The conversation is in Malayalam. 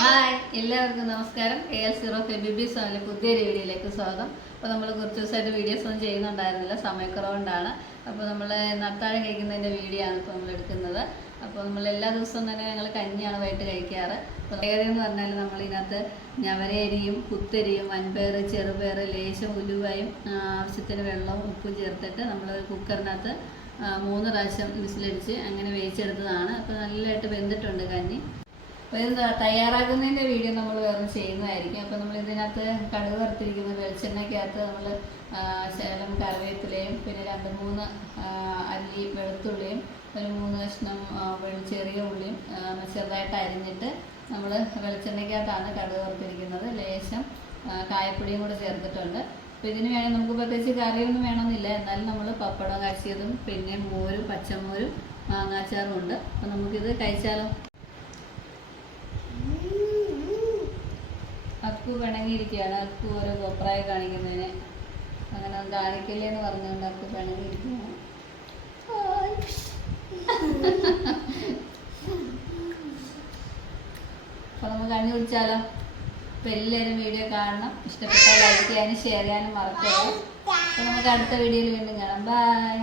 ഹായ് എല്ലാവർക്കും നമസ്കാരം. AL0 ചാനലിലെ പുതിയൊരു വീഡിയോയിലേക്ക് സ്വാഗതം. അപ്പോൾ നമ്മൾ കുറച്ച് ദിവസമായിട്ട് വീഡിയോസ് ഒന്നും ചെയ്യുന്നുണ്ടായിരുന്നില്ല, സമയക്കുറവുകൊണ്ടാണ്. അപ്പോൾ നമ്മൾ അത്താഴം കഴിക്കുന്നതിൻ്റെ വീഡിയോ ആണ് ഇപ്പോൾ നമ്മൾ എടുക്കുന്നത്. അപ്പോൾ നമ്മൾ എല്ലാ ദിവസവും തന്നെ ഞങ്ങൾ കഞ്ഞിയാണ് വൈകിട്ട് കഴിക്കാറ്. പ്രത്യേകത എന്ന് പറഞ്ഞാൽ നമ്മളിതിനകത്ത് ഞവരയരിയും കുത്തരിയും വൻപയർ ചെറുപയർ ലേശം ഉലുവയും ആവശ്യത്തിന് വെള്ളവും ഉപ്പും ചേർത്തിട്ട് നമ്മൾ കുക്കറിനകത്ത് 3 പ്രാവശ്യം വിസിലടിച്ച് അങ്ങനെ വേവിച്ചെടുത്തതാണ്. അപ്പോൾ നല്ലതായിട്ട് വെന്തിട്ടുണ്ട് കഞ്ഞി. അപ്പോൾ ഇത് തയ്യാറാക്കുന്നതിൻ്റെ വീഡിയോ നമ്മൾ വേറെ ചെയ്യുന്നതായിരിക്കും. അപ്പോൾ നമ്മൾ ഇതിനകത്ത് കടുക് വറുത്തിരിക്കുന്ന വെളിച്ചെണ്ണയ്ക്കകത്ത് നമ്മൾ ശകലം കറിവേപ്പിലയും പിന്നെ 2-3 അല്ലി വെളുത്തുള്ളിയും ഒരു 3 കഷ്ണം ചെറിയ ഉള്ളിയും ചെറുതായിട്ട് അരിഞ്ഞിട്ട് നമ്മൾ വെളിച്ചെണ്ണയ്ക്കകത്താണ് കടുക് വറുത്തിരിക്കുന്നത്. ലേശം കായപ്പൊടിയും കൂടെ ചേർത്തിട്ടുണ്ട്. അപ്പോൾ ഇതിന് വേണമെങ്കിൽ നമുക്ക് പ്രത്യേകിച്ച് കറിയൊന്നും വേണമെന്നില്ല, എന്നാലും നമ്മൾ പപ്പടം കാച്ചിയതും പിന്നെ മോരും പച്ചമോരും മാങ്ങാച്ചാറും ഉണ്ട്. അപ്പോൾ നമുക്കിത് കഴിച്ചാലോ. അക്കു പിണങ്ങിയിരിക്കുകയാണ്. അക്കു ഓരോ കൊപ്രായി കാണിക്കുന്നതിന് അങ്ങനെ കാണിക്കില്ലേ എന്ന് പറഞ്ഞുകൊണ്ട് അക്കു പിണങ്ങിയിരിക്കുകയാണ്. അപ്പോൾ നമുക്ക് കഞ്ഞി കുടിച്ചാലോ. അപ്പോൾ എല്ലാവരും വീഡിയോ കാണണം, ഇഷ്ടപ്പെട്ടാൽ ലൈക്ക് ചെയ്യാനും ഷെയർ ചെയ്യാനും മറക്കരുത്. അപ്പോൾ നമുക്ക് അടുത്ത വീഡിയോയിൽ വീണ്ടും കാണാം. ബൈ.